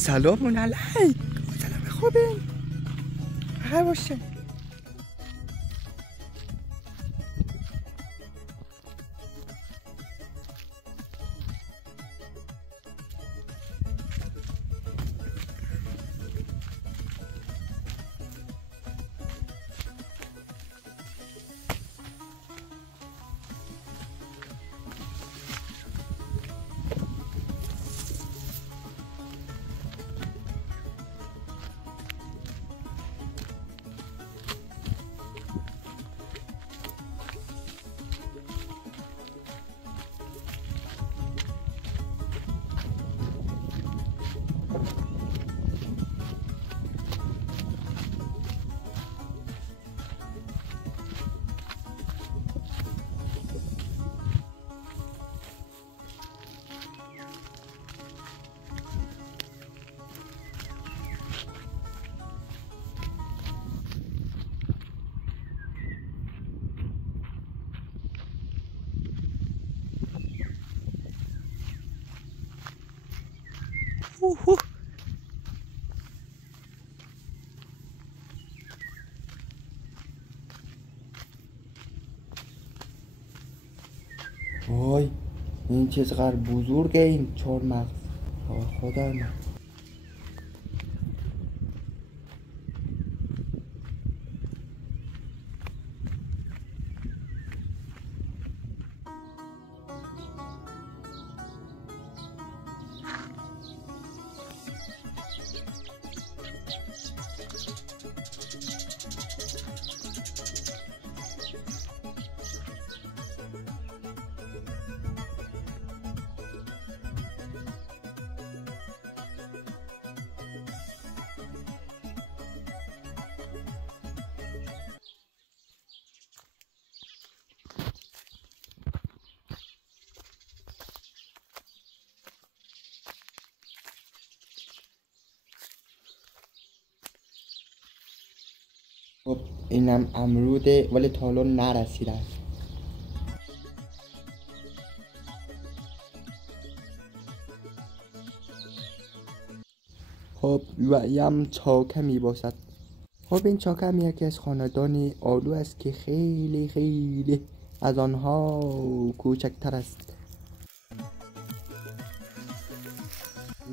سلام علیک. سلام خوبین؟ خیر باشه. وای این چقدر بزرگه این 4 مغز. خدا من خب اینم امروده ولی تا الان نرسیده. خب و یم چاکه می باشد. خب این چاکه یکی از خاندان آلو است که خیلی خیلی از آنها کوچکتر است.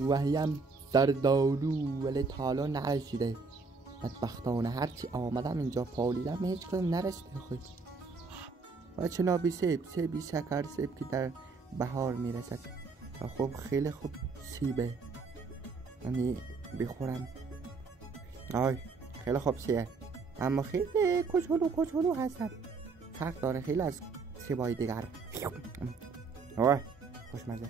و یم زردآلو ولی تا الان نرسیده. بدبختانه هرچی آمدم اینجا پالیدم هیچ کدوم نرسیده. خود و چنابی سیبی شکر سیب که در بهار میرسد. و خب خیلی خوب سیبه یعنی بخورم. آی خیلی خوب سیه اما خیلی کوچولو هستن. فرق داره خیلی از سیبای دیگر. آی خوشمزه.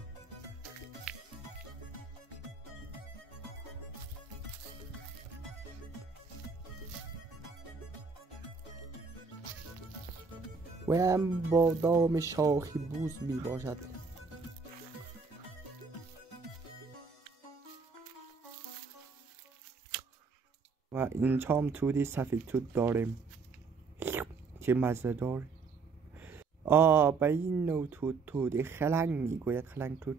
و هم بادام شاخی بوز می باشد. و اینجا هم تودی سفید توت داریم. چه مزه دار. به این نوع توت خلنگ می گوید. خلنگ توت.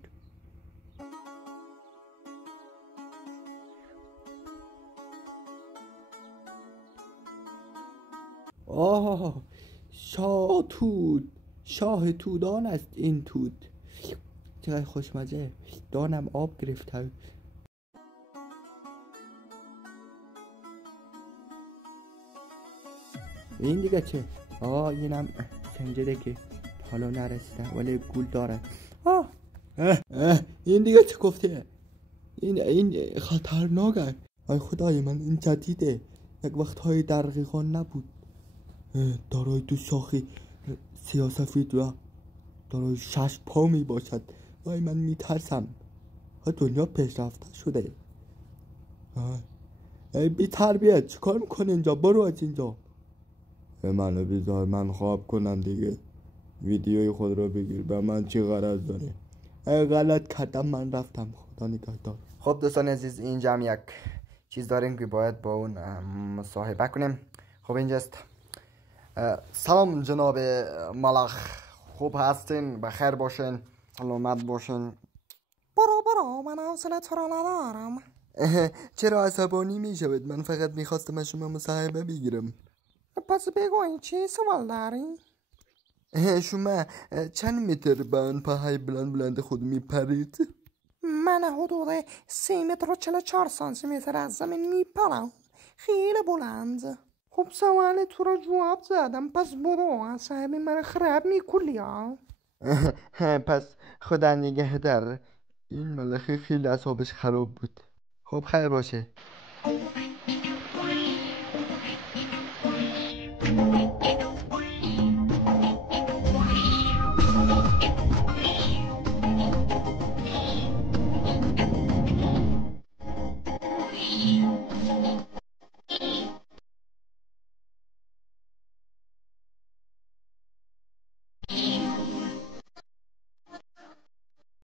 شاه تودان است این توت. چقدر خوشمزه. دانم آب گرفته. این دیگه چه؟ اینم سنجده که حالا نرسیده ولی گول داره. این دیگه چه گفته؟ این خطرناکه. ای خدای من این جدیده. یک وقتهای دقیقان نبود. دارای 2 شاخی سیاسفید و دارای 6 پا می باشد. وای من می ترسم. دنیا پیشرفته شده. ای بی تربیت چیکار میکنه اینجا؟ برو از اینجا. منو بذار من خواب کنم دیگه. ویدیوی خود رو بگیر. به من چی غرض داره؟ غلط کردم من رفتم. خدا نگهدار. خب دوستان عزیز اینجا هم یک چیز داریم که باید با اون مصاحبه کنیم. خب اینجاست. سلام جناب ملخ، خوب هستین؟ بخیر باشین؟ سلامت باشین؟ برو من حوصله تو رو ندارم. چرا عصبانی میشود؟ من فقط میخواستم از شما مصاحبه بگیرم. پس بگو این چی سوال داری؟ شما چند متر با آن پاهای بلند خود میپرید؟ من حدود 3 متر و 44 سانتی متر از زمین میپرم. خیلی بلند. خب سوال تو رو جواب زدم، پس برو. اصحاب من خراب میکلی ها. پس خدا نگهدار. این ملخه خیلی اعصابش خراب بود. خب خیر باشه.